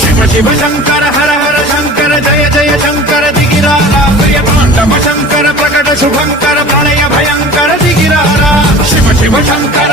शिव शिव शंकर हर हर शंकर जय जय शंकर दिगिरारा प्रिय तांडव शंकर प्रकट शुभंकर प्रलय भयंकर दिगिरारा शिव शिव शंकर